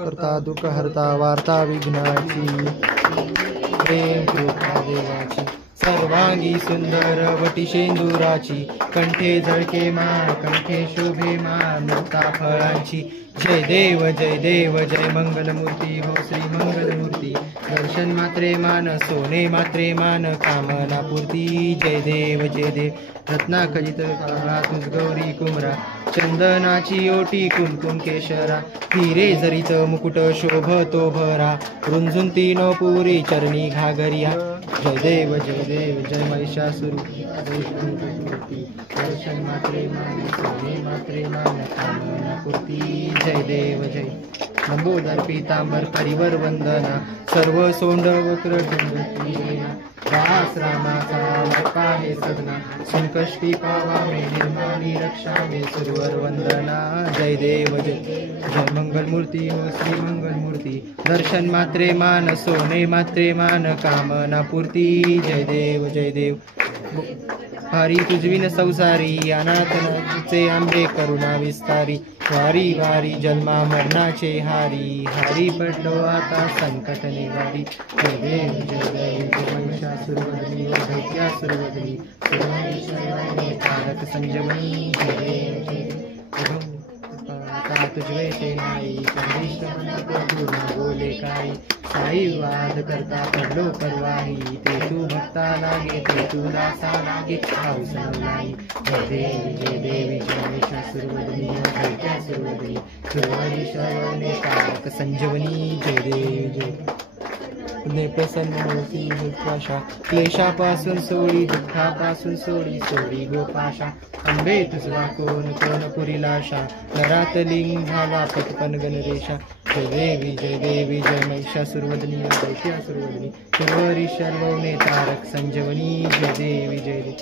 करता दुःख हरता वार्ता विघ्नाची प्रेम कृपा देवाची सर्वांगी सुंदर वटी शेंदुराची कंठे झळके माळ कंठे शोभे माळ मुक्ता फळांची जय देव जय मंगलमूर्ती हो श्री मंगलमूर्ती दर्शन मात्रे मान सोने मात्रे मान कामना पूर्ती जय देव रत्नाखचित तुझ गौरी कुमरा चंदनाची ओटी कुंकुम केशरा हिरे जरीत मुकुट शोभतो भरा रुंझुन तीनो पुरी चरणी घागरिया जय देव जय महिषासुर दर्शन मात्रे मान सोने मात्रे मान कामना पूर्ती जय देव लंबोदर पीतांबर परिवर वंदना सर्व सोंड वक्र दास रामाचा बाप्पा हे सदना संकष्टी पावा मे निर्माणी रक्षा मे सुरवर वंदना जय देव जय मंगलमूर्ती हो श्री मंगलमूर्ती दर्शन मात्रे मान सोने मात्रे मान कामना पूर्ती जय देव हरी तुझविन संसारी अनाथनाचे आंबे करुणा विस्तारी वारी वारी जन्मा मरणाचे हारी हरी पडलो आता संकट निवारी जय देव महिषासुरवदनी व दैत्यासुरवदनी तारक संजीवनी जय देव तुझवे ते नाही बोले काही साई वाद करता पडलो परवाही ते तू भक्ता लागे ते तू दासा लागे पाऊस नाही जय देवी जय महिषासुरवदनी दैत्यासुरवदनी सुरवरी शरणे तारक संजीवनी जय देव प्रसन्न होती दुःखाशा क्लेशापासून सोडी दुःखापासून सोडी गोपाशा अंबे तुझवा कोण पुरीला आशा घरात लिंग झाला पटकन गणरेशा जय देवी जय महिषासुरवदनी दैत्यासुरवदनी सुरवरी शर्वणे तारक संजीवनी जय देवी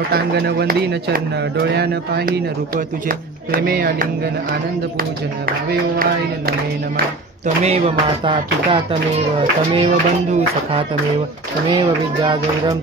ओटांगण वंदीन चरण डोळ्यान पाहीन रूप तुझे प्रेमे आलिंगन आनंद पूजन भावे ओवाळीन नमे नमा तमेव माता पिता तमेव बंधु सखा तमेव विद्या गौरम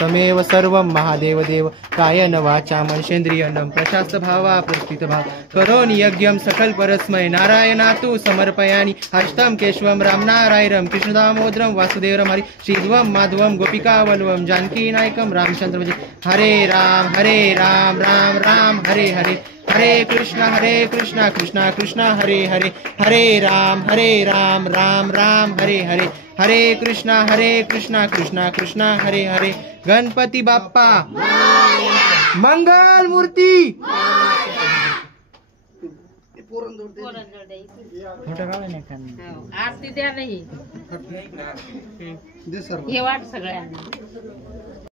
तमेव सर्वं महादेव देव कायन वाचा मनसेंद्रियनं प्रशास्त भावा प्रस्थित भाव करोनि यज्ञं सकल परस्मै नारायणा तु समर्पयामि हस्तम केशवं रामनारायणं कृष्णदामोदरं वासुदेवं हरि श्रीध्वं माधवं गोपिकावल्लभं जानकी नायकं रामचंद्र हरे राम राम राम हरे हरे हरे कृष्णा कृष्णा हरे हरे हरे राम राम हरे हरे हरे कृष्णा कृष्णा हरे हरे गणपती बाप्पा मंगल मूर्ती आरती द्या नाही हे वाट सगळ्यांना